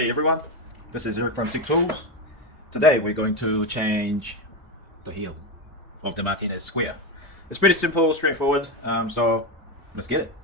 Hey everyone, this is Eric from Sigtools. Today we're going to change the heel of the Martinez Square. It's pretty simple, straightforward, so let's get it.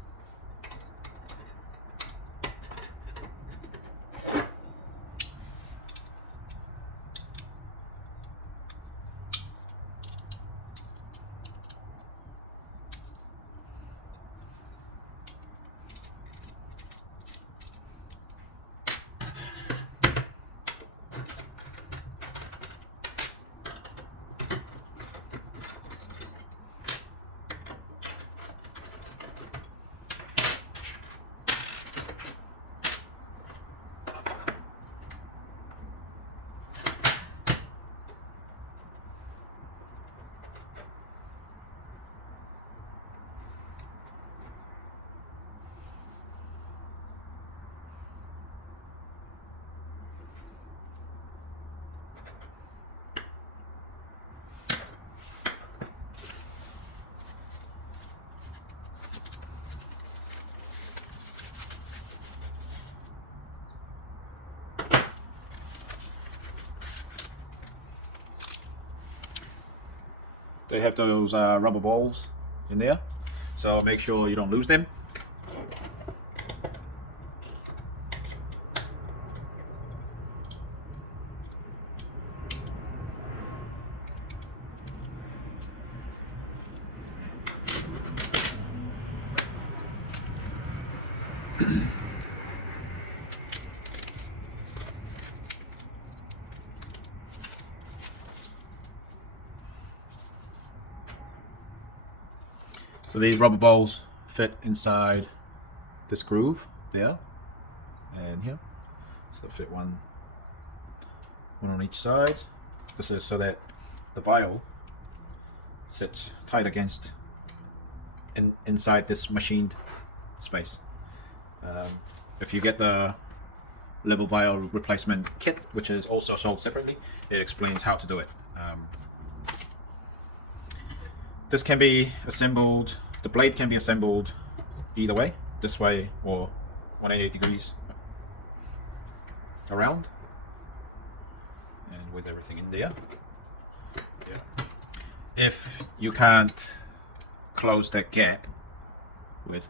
They have those rubber balls in there, so make sure you don't lose them. So these rubber balls fit inside this groove there and here. So fit one on each side. This is so that the vial sits tight against inside this machined space. If you get the level vial replacement kit, which is also sold separately, it explains how to do it. This can be assembled, the blade can be assembled either way, this way or 180 degrees around, and with everything in there. Yeah. If you can't close that gap with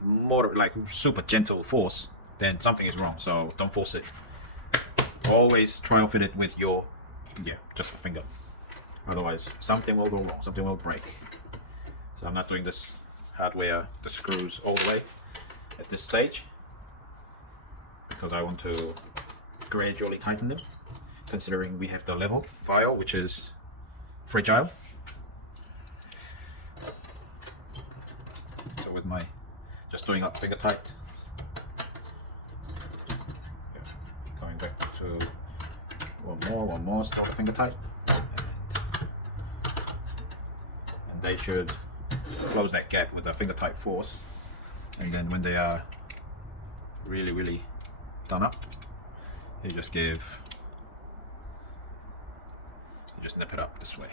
like super gentle force, then something is wrong, so don't force it. Always try and fit it with your, just a finger. Otherwise, something will go wrong, something will break. So I'm not doing this hardware, the screws all the way at this stage, because I want to gradually tighten them, considering we have the level vial, which is fragile. So with my, just doing up finger tight, going back to one more, still the finger tight, and they should close that gap with a finger tight force. And then when they are really done up, you just nip it up this way.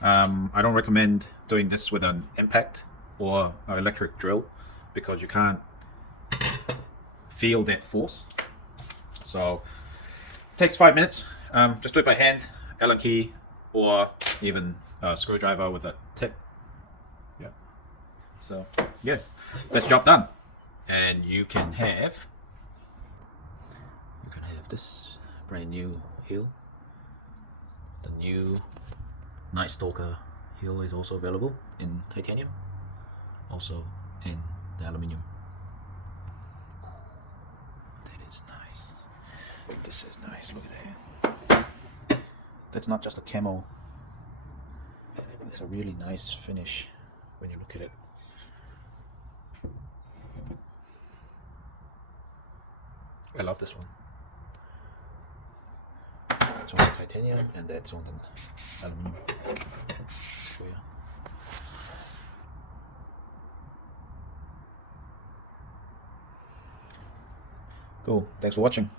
I don't recommend doing this with an impact or an electric drill, because you can't feel that force. So it takes 5 minutes. Just do it by hand, Allen key, or even a screwdriver with a tip. Yeah. So yeah, that's job done. And you can have this brand new heel. The new Night Stalker heel is also available in titanium, also in the aluminium. That is nice. This is nice. Look at that. That's not just a camo. It's a really nice finish when you look at it. I love this one. That's on the titanium and that's on the aluminium. Square. Cool. Thanks for watching.